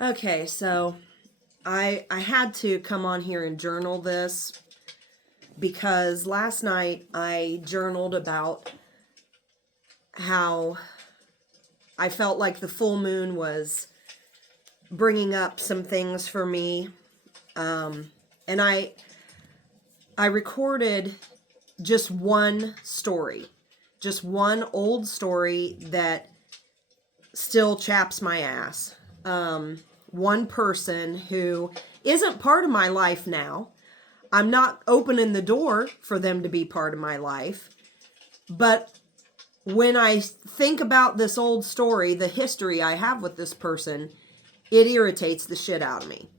Okay, so I had to come on here and journal this because last night I journaled about how I felt like the full moon was bringing up some things for me. And I recorded just one story, just one old story that still chaps my ass. One person who isn't part of my life now. I'm not opening the door for them to be part of my life. But when I think about this old story, the history I have with this person, it irritates the shit out of me.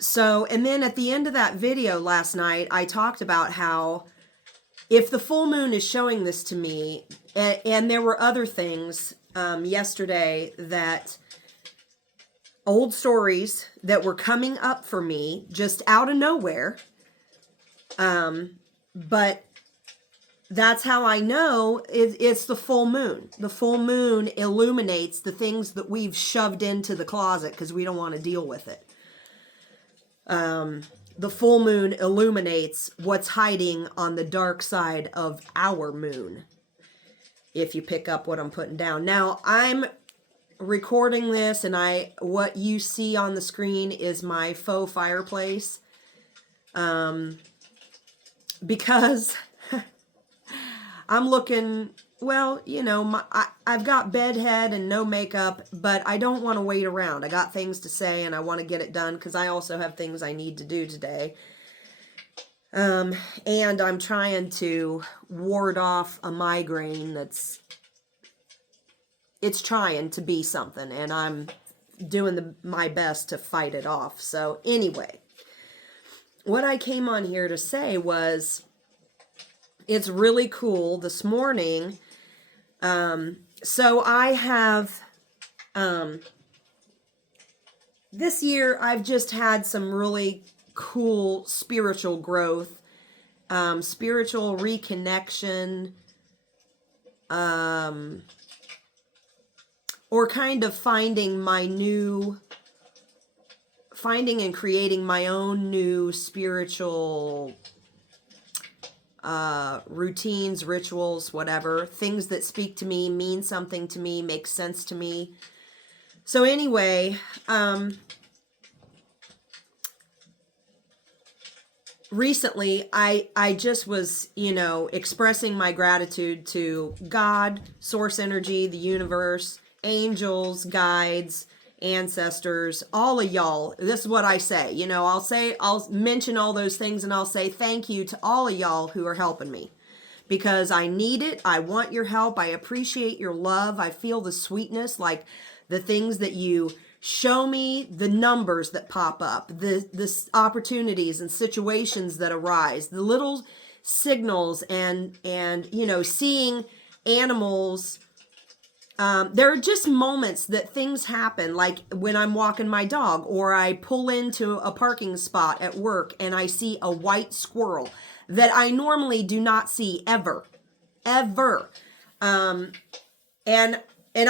So, and then at the end of that video last night, I talked about how if the full moon is showing this to me, and there were other things yesterday that old stories that were coming up for me just out of nowhere. But that's how I know it's the full moon. The full moon illuminates the things that we've shoved into the closet because we don't want to deal with it. The full moon illuminates what's hiding on the dark side of our moon. If you pick up what I'm putting down. Now, I'm recording this, and what you see on the screen is my faux fireplace. Because I'm looking, well, you know, I've got bedhead and no makeup, but I don't want to wait around. I got things to say and I want to get it done because I also have things I need to do today. And I'm trying to ward off a migraine it's trying to be something, and I'm doing my best to fight it off. So anyway, what I came on here to say was, it's really cool this morning. So I have, this year I've just had some really cool spiritual growth, spiritual reconnection, or kind of finding and creating my own new spiritual routines, rituals, whatever, things that speak to me, mean something to me, make sense to me. So anyway, recently I just was, expressing my gratitude to God, source energy, the universe, angels, guides, ancestors, all of y'all. This is what I say. I'll mention all those things and I'll say thank you to all of y'all who are helping me, because I need it. I want your help. I appreciate your love. I feel the sweetness, like the things that you show me, the numbers that pop up, the opportunities and situations that arise, the little signals, and seeing animals. There are just moments that things happen, like when I'm walking my dog, or I pull into a parking spot at work and I see a white squirrel that I normally do not see ever. And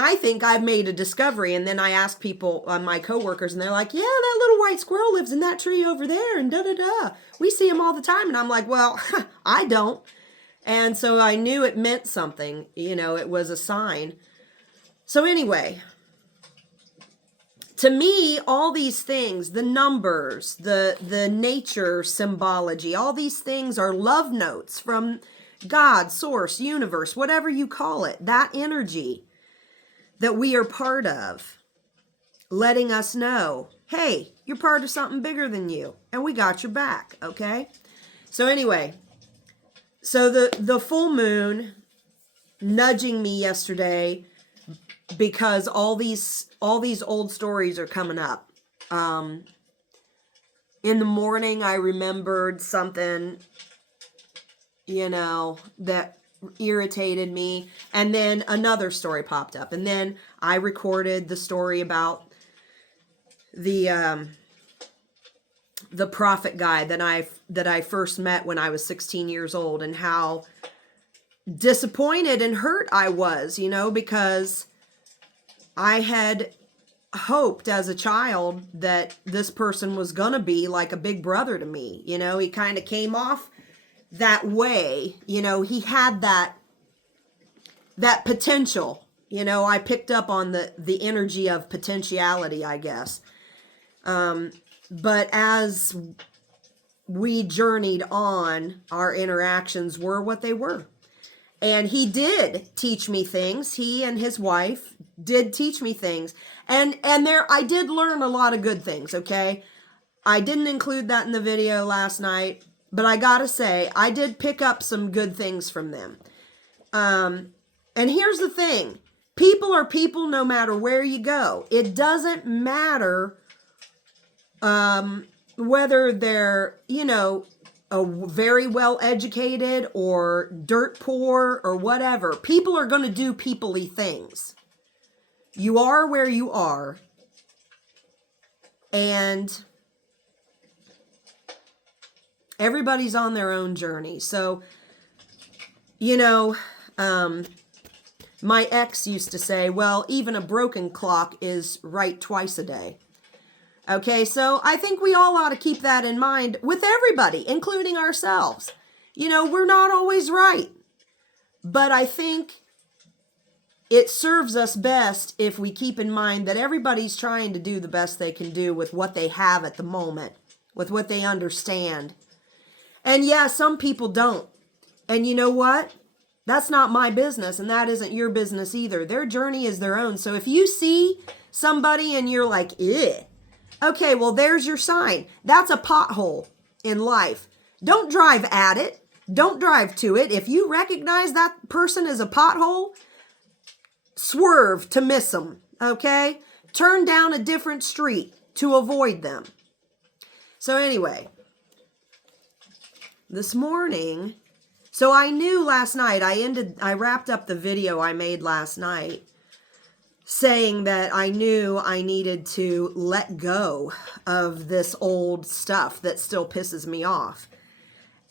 I think I've made a discovery, and then I ask people, my coworkers, and they're like, yeah, that little white squirrel lives in that tree over there, and da-da-da. We see him all the time. And I'm like, well, I don't. And so I knew it meant something. It was a sign. So anyway, to me, all these things, the numbers, the nature symbology, all these things are love notes from God, source, universe, whatever you call it, that energy that we are part of, letting us know, hey, you're part of something bigger than you, and we got your back, okay? So anyway, so the full moon nudging me yesterday, because all these old stories are coming up. In the morning, I remembered something, that irritated me, and then another story popped up, and then I recorded the story about the prophet guy that I first met when I was 16 years old, and how disappointed and hurt I was, because I had hoped as a child that this person was gonna be like a big brother to me. You know, he kind of came off that way. You know, he had that potential. You know, I picked up on the energy of potentiality, I guess. But as we journeyed on, our interactions were what they were. And he did teach me things. He and his wife did teach me things. And there, I did learn a lot of good things, okay? I didn't include that in the video last night, but I gotta say, I did pick up some good things from them. And here's the thing. People are people no matter where you go. It doesn't matter whether they're, you know, a very well educated or dirt poor or whatever. People are going to do people-y things. You are where you are. And everybody's on their own journey. So, you know, my ex used to say, well, even a broken clock is right twice a day. Okay, so I think we all ought to keep that in mind with everybody, including ourselves. You know, we're not always right. But I think it serves us best if we keep in mind that everybody's trying to do the best they can do with what they have at the moment, with what they understand. And yeah, some people don't. And you know what? That's not my business, and that isn't your business either. Their journey is their own. So if you see somebody and you're like, ugh, okay, well, there's your sign. That's a pothole in life. Don't drive at it. Don't drive to it. If you recognize that person as a pothole, swerve to miss them, okay? Turn down a different street to avoid them. So anyway, this morning, so I knew last night, I wrapped up the video I made last night saying that I knew I needed to let go of this old stuff that still pisses me off.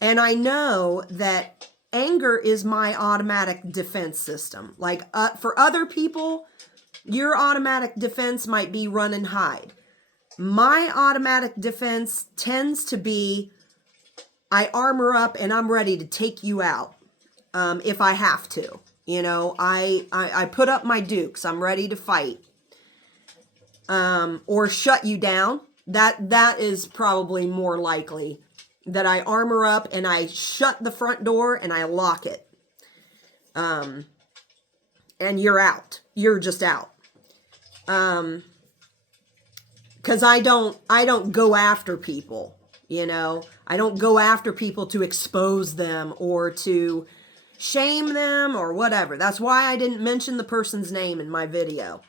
And I know that anger is my automatic defense system. Like for other people, your automatic defense might be run and hide. My automatic defense tends to be I armor up and I'm ready to take you out if I have to. You know, I put up my dukes. I'm ready to fight. Or shut you down. That is probably more likely. That I armor up and I shut the front door and I lock it. And you're out. You're just out. Because I don't go after people. You know, I don't go after people to expose them or to shame them or whatever. That's why I didn't mention the person's name in my video.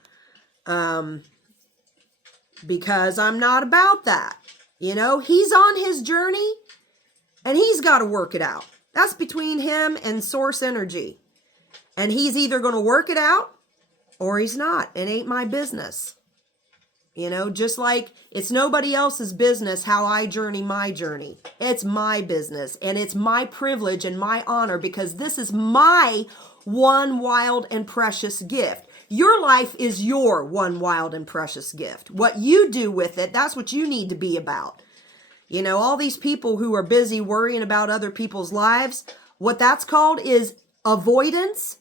Because I'm not about that. You know, he's on his journey and he's got to work it out. That's between him and Source Energy. And he's either going to work it out or he's not. It ain't my business. You know, just like it's nobody else's business how I journey my journey. It's my business and it's my privilege and my honor because this is my one wild and precious gift. Your life is your one wild and precious gift. What you do with it, that's what you need to be about. You know, all these people who are busy worrying about other people's lives, what that's called is avoidance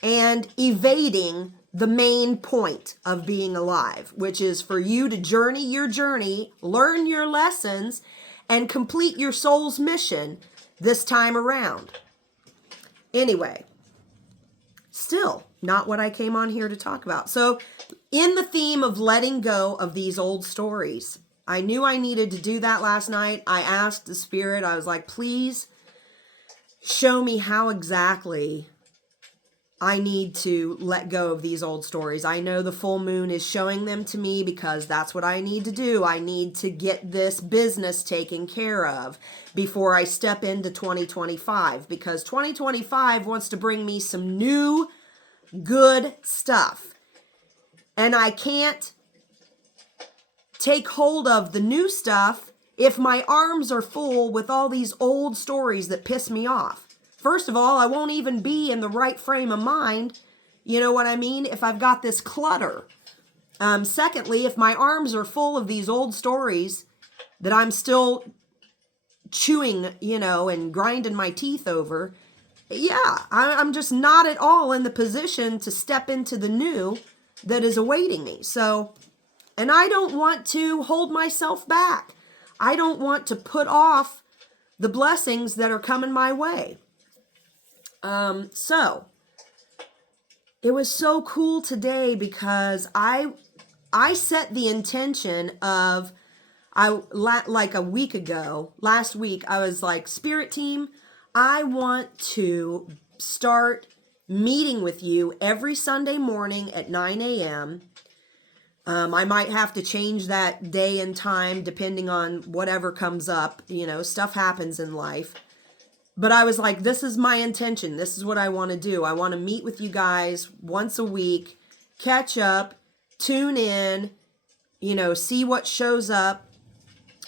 and evading the main point of being alive, which is for you to journey your journey, learn your lessons, and complete your soul's mission this time around. Anyway, still not what I came on here to talk about. So in the theme of letting go of these old stories, I knew I needed to do that last night. I asked the Spirit, I was like, please show me how exactly I need to let go of these old stories. I know the full moon is showing them to me because that's what I need to do. I need to get this business taken care of before I step into 2025 because 2025 wants to bring me some new good stuff. And I can't take hold of the new stuff if my arms are full with all these old stories that piss me off. First of all, I won't even be in the right frame of mind, you know what I mean, if I've got this clutter. Secondly, if my arms are full of these old stories that I'm still chewing, and grinding my teeth over, yeah, I'm just not at all in the position to step into the new that is awaiting me. So, and I don't want to hold myself back. I don't want to put off the blessings that are coming my way. So it was so cool today because I set the intention of, like a week ago, last week, I was like, Spirit team, I want to start meeting with you every Sunday morning at 9 a.m. I might have to change that day and time depending on whatever comes up. Stuff happens in life. But I was like, this is my intention. This is what I want to do. I want to meet with you guys once a week, catch up, tune in, see what shows up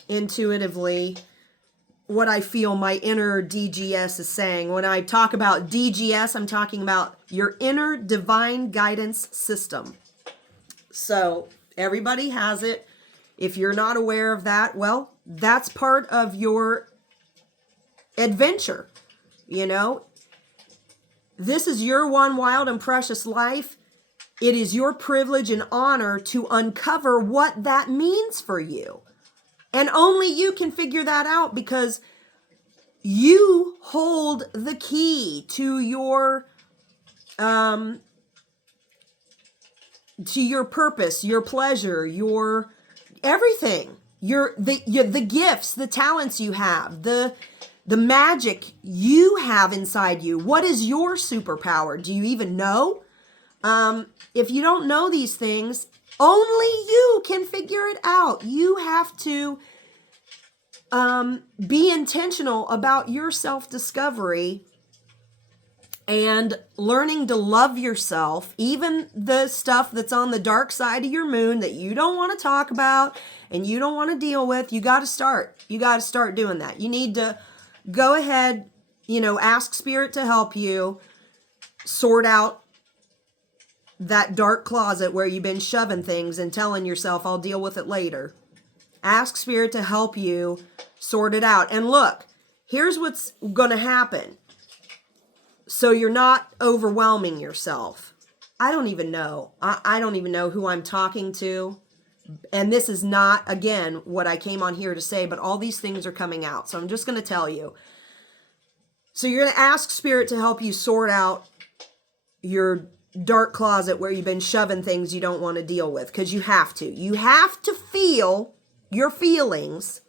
intuitively, what I feel my inner DGS is saying. When I talk about DGS, I'm talking about your inner divine guidance system. So everybody has it. If you're not aware of that, well, that's part of your adventure. This is your one wild and precious life. It is your privilege and honor to uncover what that means for you. And only you can figure that out, because you hold the key to your purpose, your pleasure, your everything, the gifts, the talents you have, the magic you have inside you. What is your superpower? Do you even know? If you don't know these things, only you can figure it out. You have to be intentional about your self-discovery and learning to love yourself, even the stuff that's on the dark side of your moon that you don't want to talk about and you don't want to deal with. You got to start. You got to start doing that. You need to go ahead, ask Spirit to help you sort out that dark closet where you've been shoving things and telling yourself, I'll deal with it later. Ask Spirit to help you sort it out. And look, here's what's going to happen. So you're not overwhelming yourself. I don't even know. I don't even know who I'm talking to. And this is not, again, what I came on here to say, but all these things are coming out. So I'm just going to tell you. So you're going to ask Spirit to help you sort out your dark closet where you've been shoving things you don't want to deal with, because you have to. You have to feel your feelings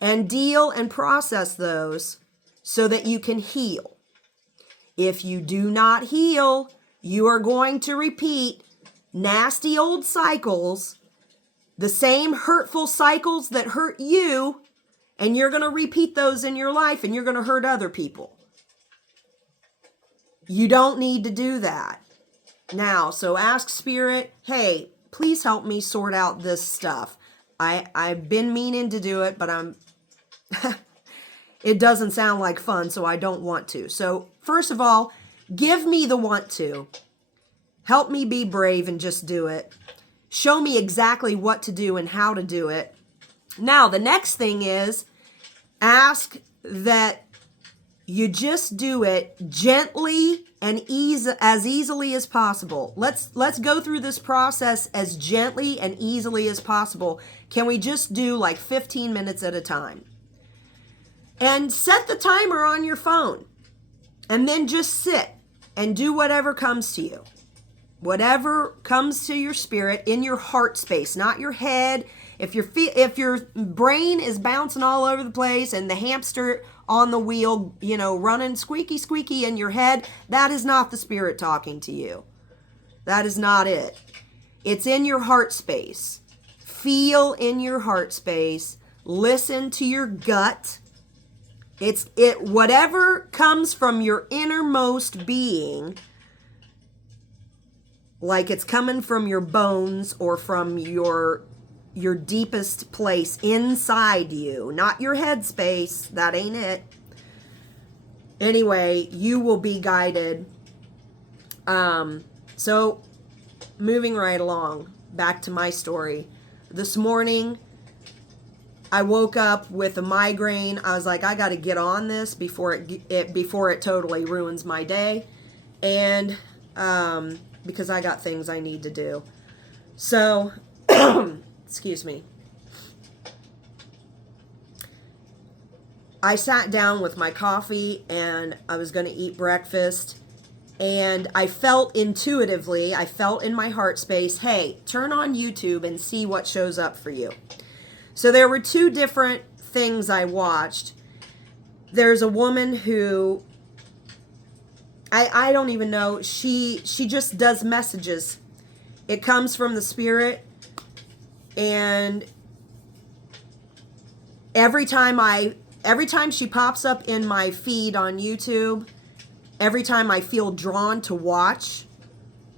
and deal and process those so that you can heal. If you do not heal, you are going to repeat nasty old cycles, the same hurtful cycles that hurt you, and you're going to repeat those in your life, and you're going to hurt other people. You don't need to do that. Now, so ask Spirit, hey, please help me sort out this stuff. I've been meaning to do it, but it doesn't sound like fun, so I don't want to. So first of all, give me the want to. Help me be brave and just do it. Show me exactly what to do and how to do it. Now, the next thing is ask that you just do it gently and as easily as possible. Let's go through this process as gently and easily as possible. Can we just do like 15 minutes at a time? And set the timer on your phone. And then just sit and do whatever comes to you. Whatever comes to your spirit in your heart space, not your head. If your brain is bouncing all over the place and the hamster on the wheel, running squeaky squeaky in your head, that is not the Spirit talking to you. That is not it. It's in your heart space. Feel in your heart space. Listen to your gut. Whatever comes from your innermost being, like it's coming from your bones or from your deepest place inside you, not your head space. That ain't it. Anyway, you will be guided. So moving right along, back to my story. This morning, I woke up with a migraine. I was like, I got to get on this before it totally ruins my day, and because I got things I need to do. So, excuse me. I sat down with my coffee and I was going to eat breakfast, and I felt intuitively, I felt in my heart space, hey, turn on YouTube and see what shows up for you. So there were two different things I watched. There's a woman who, I don't even know, she just does messages. It comes from the spirit, and every time she pops up in my feed on YouTube, every time I feel drawn to watch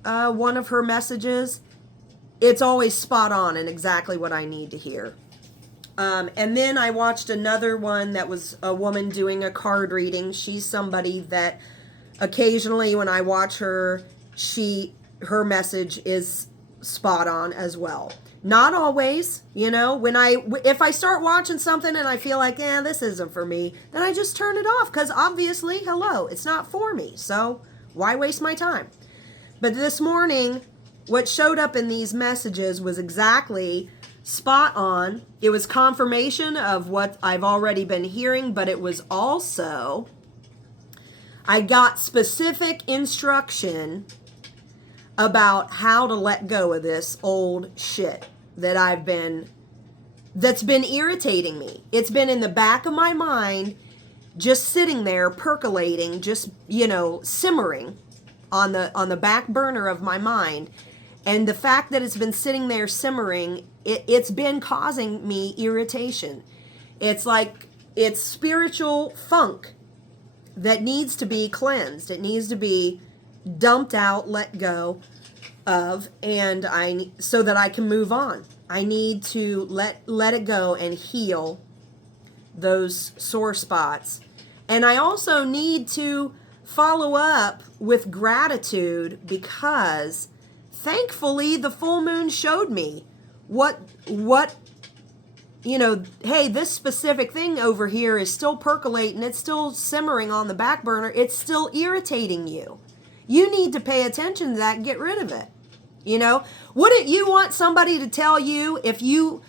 one of her messages, it's always spot on and exactly what I need to hear. And then I watched another one that was a woman doing a card reading. She's somebody that occasionally when I watch her, her message is spot on as well. Not always, you know, if I start watching something and I feel like, this isn't for me, then I just turn it off, because obviously, hello, it's not for me. So why waste my time? But this morning, what showed up in these messages was exactly spot on. It was confirmation of what I've already been hearing, but it was also, I got specific instruction about how to let go of this old shit that's been irritating me. It's been in the back of my mind, just sitting there percolating, just, simmering on the back burner of my mind. And the fact that it's been sitting there simmering, it's been causing me irritation. It's like, it's spiritual funk that needs to be cleansed. It needs to be dumped out, let go of, and so that I can move on. I need to let it go and heal those sore spots. And I also need to follow up with gratitude, because thankfully the full moon showed me what hey, this specific thing over here is still percolating, it's still simmering on the back burner, it's still irritating you. You need to pay attention to that and get rid of it. Wouldn't you want somebody to tell you if you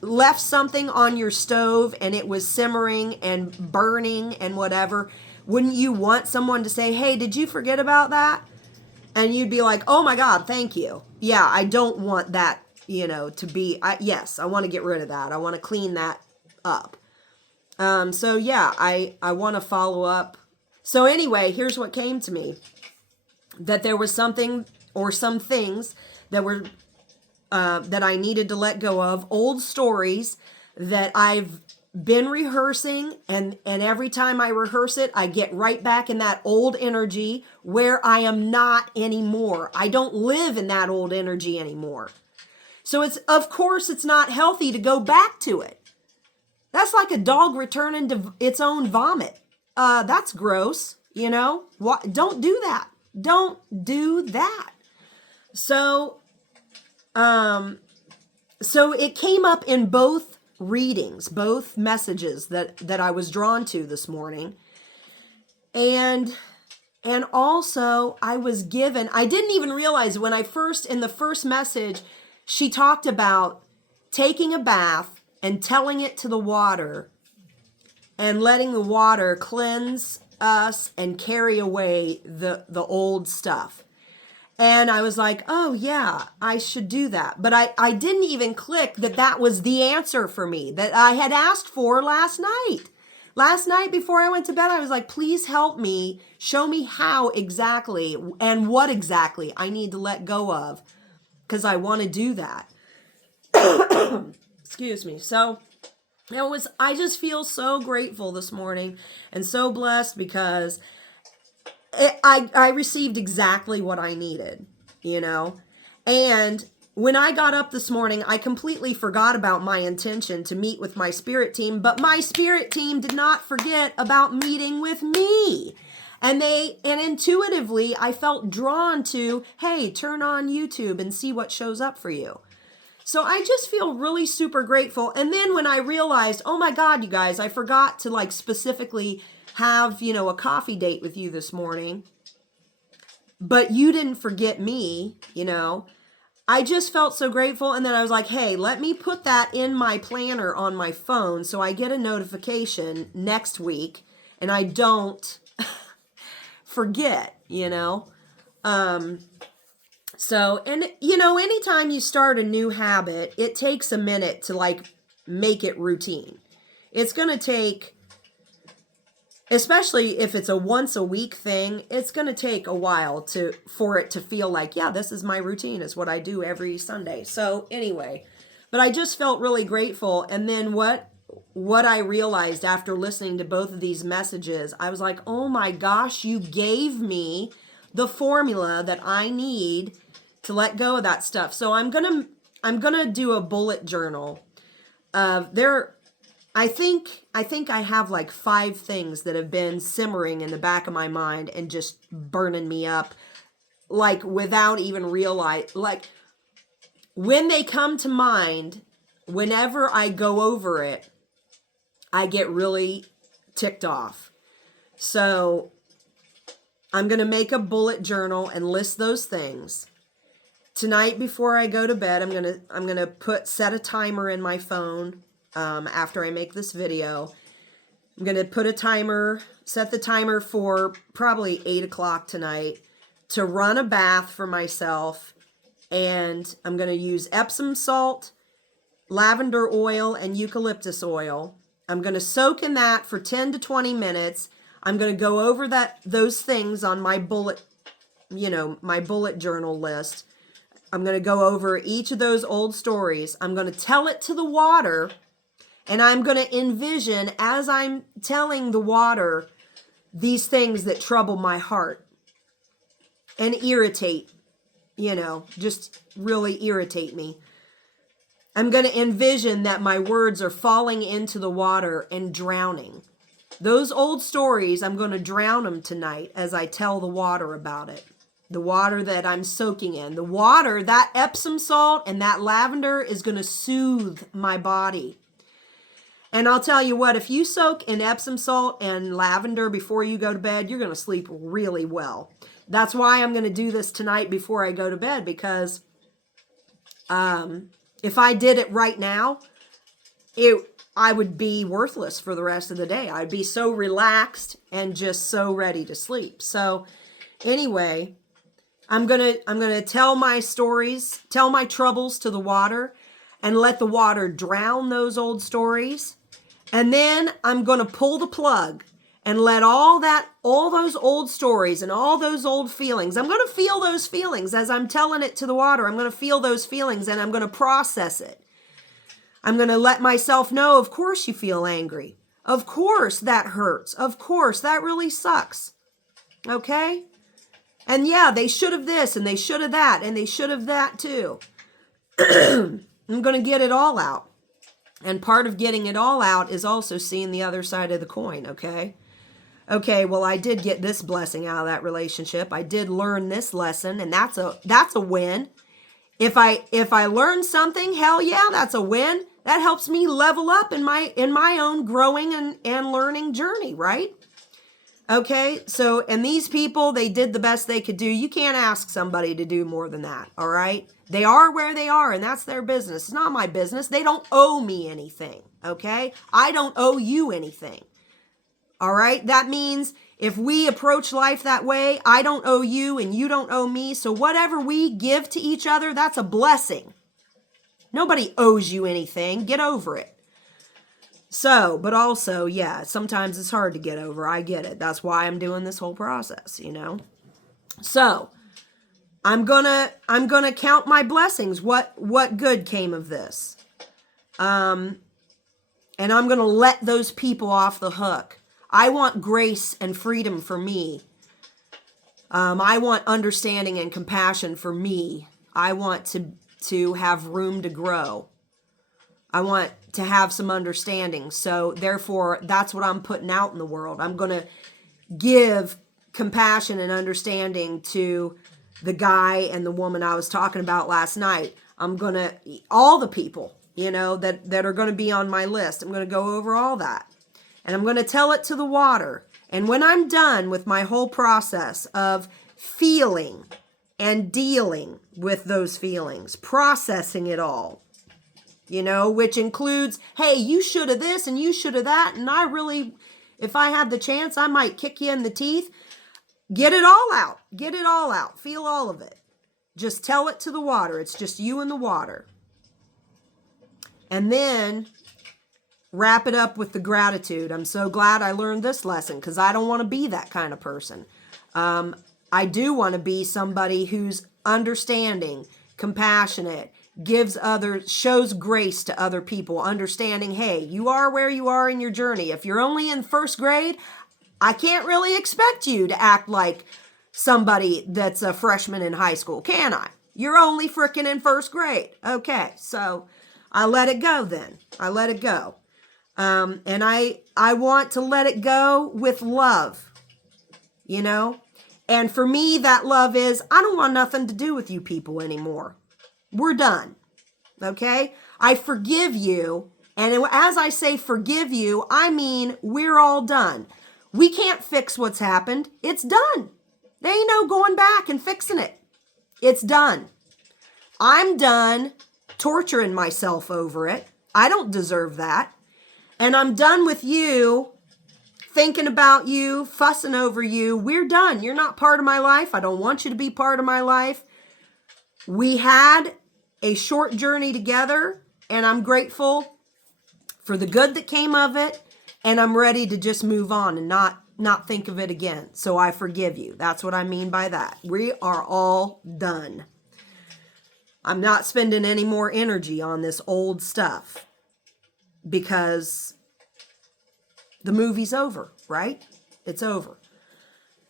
left something on your stove and it was simmering and burning and whatever? Wouldn't you want someone to say, hey, did you forget about that? And you'd be like, oh my God, thank you. Yeah, I don't want that, to be, yes, I want to get rid of that. I want to clean that up. So yeah, I want to follow up. So anyway, here's what came to me. That there was something or some things that were that I needed to let go of, old stories that I've been rehearsing, and every time I rehearse it, I get right back in that old energy where I am not anymore. I don't live in that old energy anymore. So of course it's not healthy to go back to it. That's like a dog returning to its own vomit. That's gross, Don't do that. Don't do that. So it came up in both readings, both messages that I was drawn to this morning. And also I didn't even realize when in the first message, she talked about taking a bath and telling it to the water and letting the water cleanse us and carry away the old stuff. And I was like, oh yeah, I should do that. But I didn't even click that was the answer for me that I had asked for last night. Last night before I went to bed, I was like, please help me, show me how exactly and what exactly I need to let go of, because I want to do that. Excuse me. So I just feel so grateful this morning and so blessed, because I received exactly what I needed, and when I got up this morning, I completely forgot about my intention to meet with my spirit team, but my spirit team did not forget about meeting with me. And intuitively, I felt drawn to, hey, turn on YouTube and see what shows up for you. So I just feel really super grateful. And then when I realized, oh my God, you guys, I forgot to like specifically have, a coffee date with you this morning, but you didn't forget me, I just felt so grateful. And then I was like, hey, let me put that in my planner on my phone so I get a notification next week and I don't forget, So, and anytime you start a new habit, it takes a minute to like make it routine. It's going to take, especially if it's a once a week thing, it's going to take a while for it to feel like, yeah, this is my routine. It's what I do every Sunday. So anyway, but I just felt really grateful. And then what I realized after listening to both of these messages, I was like, oh my gosh, you gave me the formula that I need to let go of that stuff. So I'm gonna do a bullet journal. I think I have like 5 things that have been simmering in the back of my mind and just burning me up, like without even realize, like when they come to mind, whenever I go over it, I get really ticked off. So I'm going to make a bullet journal and list those things. Tonight before I go to bed, I'm going to set a timer in my phone after I make this video. I'm going to set the timer for probably 8 o'clock tonight to run a bath for myself. And I'm going to use Epsom salt, lavender oil, and eucalyptus oil. I'm going to soak in that for 10 to 20 minutes. I'm going to go over those things on my bullet journal list. I'm going to go over each of those old stories. I'm going to tell it to the water, and I'm going to envision as I'm telling the water these things that trouble my heart and irritate, just really irritate me. I'm going to envision that my words are falling into the water and drowning. Those old stories, I'm going to drown them tonight as I tell the water about it. The water that I'm soaking in. The water, that Epsom salt and that lavender is going to soothe my body. And I'll tell you what, if you soak in Epsom salt and lavender before you go to bed, you're going to sleep really well. That's why I'm going to do this tonight before I go to bed, because if I did it right now, I would be worthless for the rest of the day. I'd be so relaxed and just so ready to sleep. So anyway, I'm gonna tell my stories, tell my troubles to the water, and let the water drown those old stories. And then I'm gonna pull the plug and let all those old stories and all those old feelings, I'm gonna feel those feelings as I'm telling it to the water. I'm gonna feel those feelings and I'm gonna process it. I'm gonna let myself know, of course you feel angry. Of course that hurts. Of course that really sucks. Okay? And yeah, they should have this and they should have that and they should have that too. I'm going to get it all out. And part of getting it all out is also seeing the other side of the coin, okay? Okay, well, I did get this blessing out of that relationship. I did learn this lesson, and that's a win. If I learn something, hell yeah, that's a win. That helps me level up in my own growing and learning journey, right? Okay, so, and these people, they did the best they could do. You can't ask somebody to do more than that, all right? They are where they are, and that's their business. It's not my business. They don't owe me anything, okay? I don't owe you anything, all right? That means if we approach life that way, I don't owe you and you don't owe me, so whatever we give to each other, that's a blessing. Nobody owes you anything. Get over it. So, but also, yeah, sometimes it's hard to get over. I get it. That's why I'm doing this whole process, So, I'm gonna count my blessings. What good came of this? And I'm gonna let those people off the hook. I want grace and freedom for me. I want understanding and compassion for me. I want to have room to grow. I want to have some understanding. So therefore, that's what I'm putting out in the world. I'm going to give compassion and understanding to the guy and the woman I was talking about last night. I'm going to, all the people, you know, that are going to be on my list. I'm going to go over all that. And I'm going to tell it to the water. And when I'm done with my whole process of feeling and dealing with those feelings, processing it all, you know, which includes, hey, you should have this and you should have that. And I really, if I had the chance, I might kick you in the teeth. Get it all out. Get it all out. Feel all of it. Just tell it to the water. It's just you and the water. And then wrap it up with the gratitude. I'm so glad I learned this lesson because I don't want to be that kind of person. I do want to be somebody who's understanding, compassionate, gives others, shows grace to other people, understanding, hey, you are where you are in your journey. If you're only in first grade, I can't really expect you to act like somebody that's a freshman in high school, can I? You're only frickin' in first grade. Okay, so I let it go then. I let it go. And I want to let it go with love, you know? And for me, that love is, I don't want nothing to do with you people anymore. We're done, okay? I forgive you. And as I say forgive you, I mean we're all done. We can't fix what's happened. It's done. There ain't no going back and fixing it. It's done. I'm done torturing myself over it. I don't deserve that. And I'm done with you, thinking about you, fussing over you. We're done. You're not part of my life. I don't want you to be part of my life. We had a short journey together, and I'm grateful for the good that came of it, and I'm ready to just move on and not think of it again. So I forgive you. That's what I mean by that. We are all done. I'm not spending any more energy on this old stuff because the movie's over, right? It's over.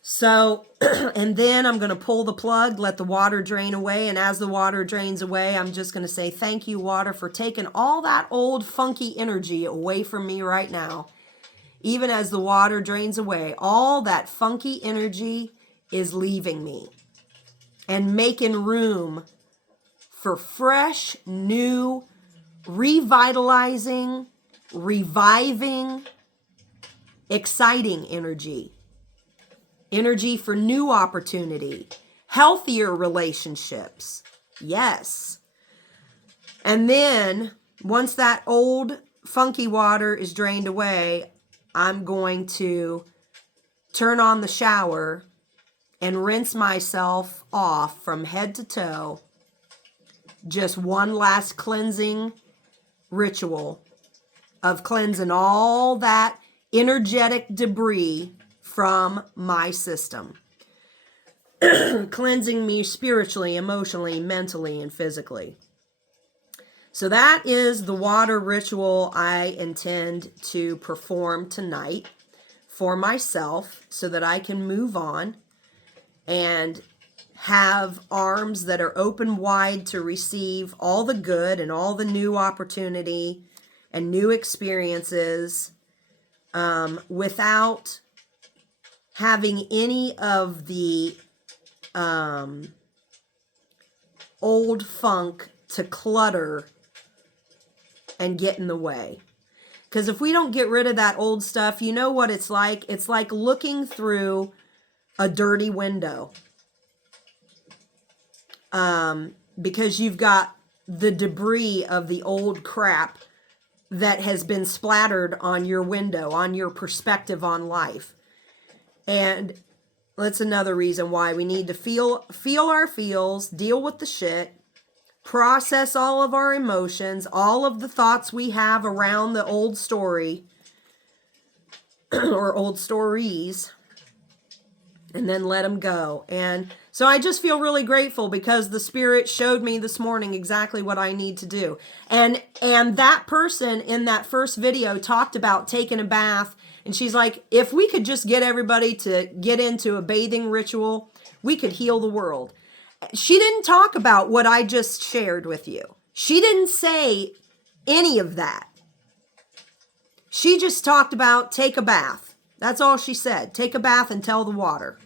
So, and then I'm going to pull the plug, let the water drain away. And as the water drains away, I'm just going to say, thank you, water, for taking all that old funky energy away from me right now. Even as the water drains away, all that funky energy is leaving me and making room for fresh, new, revitalizing, reviving, exciting energy. Energy for new opportunity, healthier relationships. Yes. And then once that old funky water is drained away, I'm going to turn on the shower and rinse myself off from head to toe. Just one last cleansing ritual of cleansing all that energetic debris from my system. Cleansing me spiritually, emotionally, mentally, and physically. So that is the water ritual I intend to perform tonight for myself so that I can move on and have arms that are open wide to receive all the good and all the new opportunity and new experiences without having any of the old funk to clutter and get in the way. Because if we don't get rid of that old stuff, you know what it's like? It's like looking through a dirty window. Because you've got the debris of the old crap that has been splattered on your window, on your perspective on life. And that's another reason why we need to feel our feels, deal with the shit, process all of our emotions, all of the thoughts we have around the old story or old stories, and then let them go. And so I just feel really grateful because the Spirit showed me this morning exactly what I need to do. And that person in that first video talked about taking a bath. And she's like, if we could just get everybody to get into a bathing ritual, we could heal the world. She didn't talk about what I just shared with you. She didn't say any of that. She just talked about take a bath. That's all she said. Take a bath and tell the water.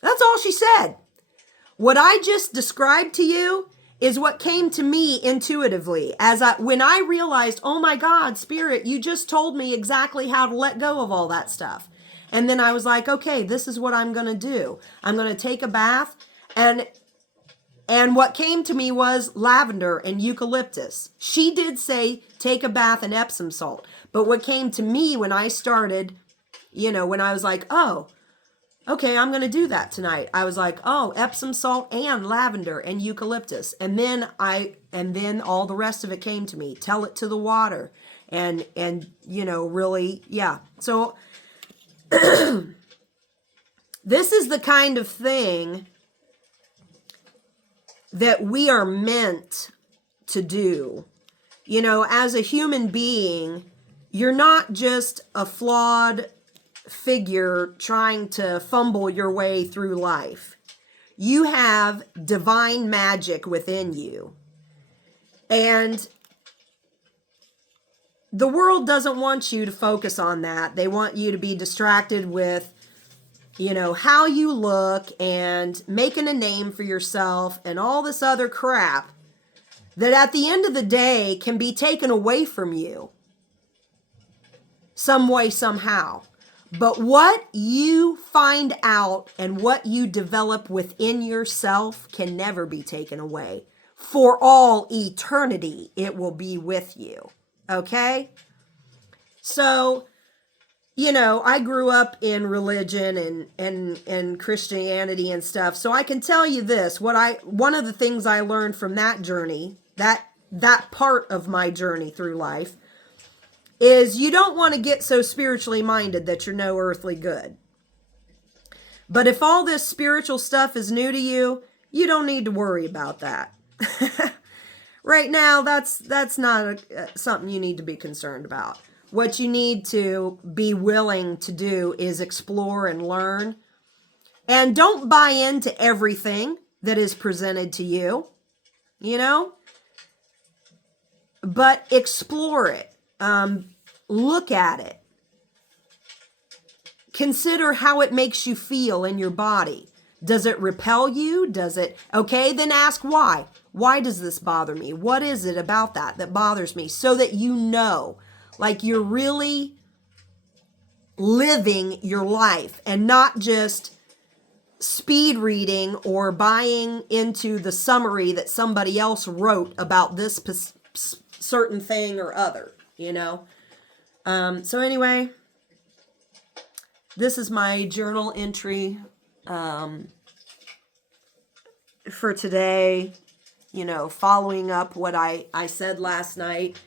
That's all she said. What I just described to you is what came to me intuitively when I realized, oh my God, Spirit, you just told me exactly how to let go of all that stuff. And then I was like, okay, this is what I'm going to do. I'm going to take a bath, and what came to me was lavender and eucalyptus. She did say take a bath in Epsom salt. But what came to me when I started, when I was like, oh, okay, I'm going to do that tonight. I was like, oh, Epsom salt and lavender and eucalyptus. And then all the rest of it came to me. Tell it to the water. And really, yeah. So this is the kind of thing that we are meant to do. As a human being, you're not just a flawed figure trying to fumble your way through life. You have divine magic within you. And the world doesn't want you to focus on that. They want you to be distracted with how you look and making a name for yourself and all this other crap that at the end of the day can be taken away from you some way, somehow. But what you find out and what you develop within yourself can never be taken away. For all eternity, it will be with you. Okay? So, I grew up in religion and Christianity and stuff. So I can tell you this, one of the things I learned from that journey, that part of my journey through life, is you don't want to get so spiritually minded that you're no earthly good. But if all this spiritual stuff is new to you, you don't need to worry about that. Right now, that's not something you need to be concerned about. What you need to be willing to do is explore and learn. And don't buy into everything that is presented to you, but explore it. Look at it. Consider how it makes you feel in your body. Does it repel you? Okay, then ask why. Why does this bother me? What is it about that bothers me? So that like you're really living your life and not just speed reading or buying into the summary that somebody else wrote about this certain thing or other, So anyway, this is my journal entry for today, following up what I said last night.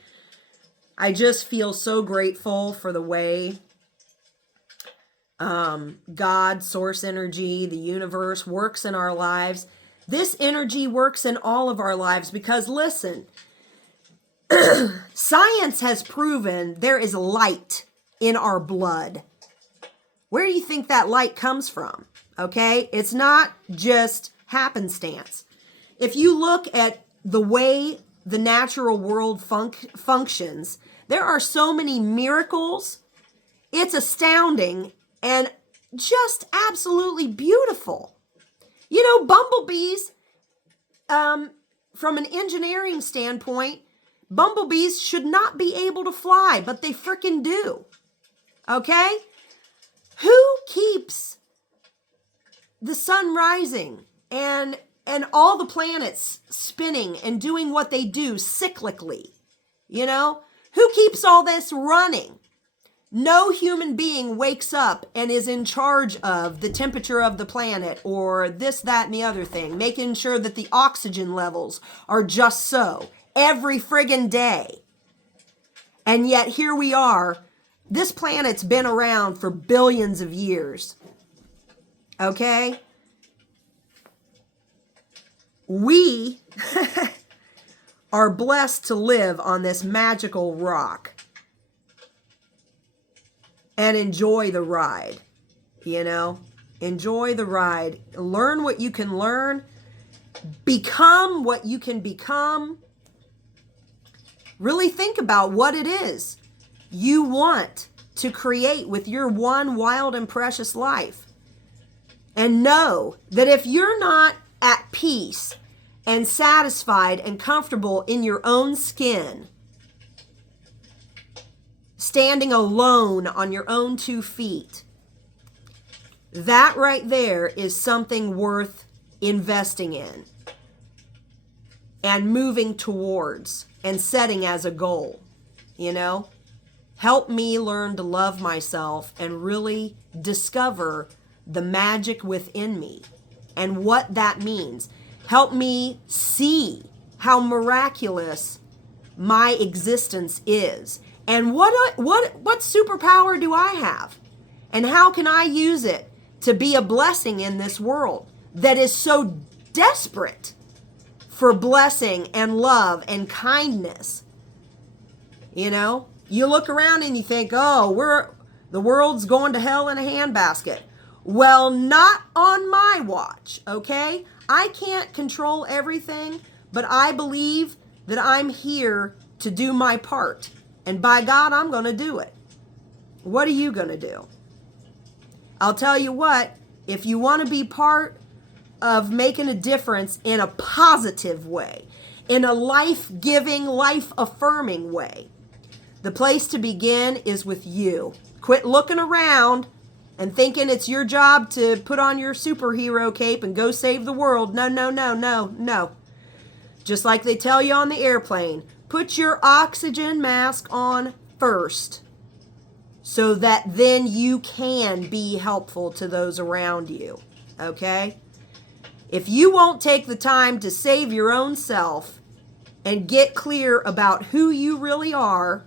I just feel so grateful for the way God, source energy, the universe works in our lives. This energy works in all of our lives because, listen, science has proven there is light in our blood. Where do you think that light comes from? Okay? It's not just happenstance. If you look at the way the natural world functions, there are so many miracles. It's astounding and just absolutely beautiful. Bumblebees, from an engineering standpoint, bumblebees should not be able to fly, but they frickin' do. Okay? Who keeps the sun rising and all the planets spinning and doing what they do cyclically? Who keeps all this running? No human being wakes up and is in charge of the temperature of the planet or this, that, and the other thing, making sure that the oxygen levels are just so every friggin' day. And yet here we are. This planet's been around for billions of years. Okay? We are blessed to live on this magical rock and enjoy the ride, Enjoy the ride. Learn what you can learn. Become what you can become. Really think about what it is you want to create with your one wild and precious life. And know that if you're not at peace and satisfied and comfortable in your own skin, standing alone on your own 2 feet, that right there is something worth investing in and moving towards and setting as a goal, you know? Help me learn to love myself and really discover the magic within me and what that means. Help me see how miraculous my existence is and what superpower do I have and how can I use it to be a blessing in this world that is so desperate for blessing and love and kindness. You know, you look around and you think, oh, the world's going to hell in a handbasket. Well, not on my watch, okay? I can't control everything, but I believe that I'm here to do my part. And by God, I'm going to do it. What are you going to do? I'll tell you what, if you want to be part of making a difference in a positive way, in a life-giving, life-affirming way, the place to begin is with you. Quit looking around and thinking it's your job to put on your superhero cape and go save the world. No, no, no, no, no. Just like they tell you on the airplane, put your oxygen mask on first so that then you can be helpful to those around you, okay? If you won't take the time to save your own self and get clear about who you really are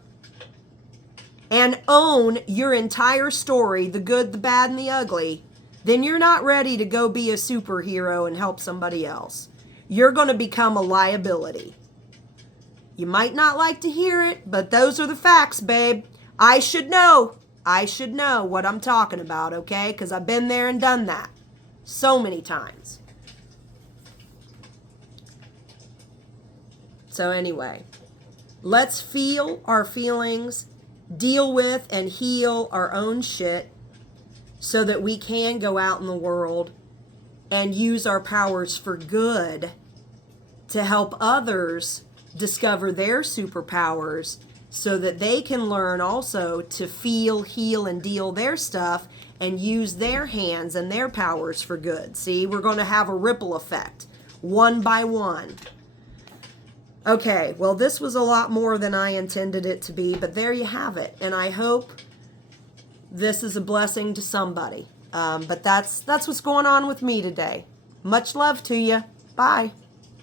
and own your entire story, the good, the bad, and the ugly, then you're not ready to go be a superhero and help somebody else. You're going to become a liability. You might not like to hear it, but those are the facts, babe. I should know what I'm talking about, okay? Because I've been there and done that so many times. So anyway, let's feel our feelings, deal with and heal our own shit so that we can go out in the world and use our powers for good to help others discover their superpowers so that they can learn also to feel, heal, and deal their stuff and use their hands and their powers for good. See, we're going to have a ripple effect, one by one. Okay, well, this was a lot more than I intended it to be, but there you have it. And I hope this is a blessing to somebody. But that's what's going on with me today. Much love to you. Bye.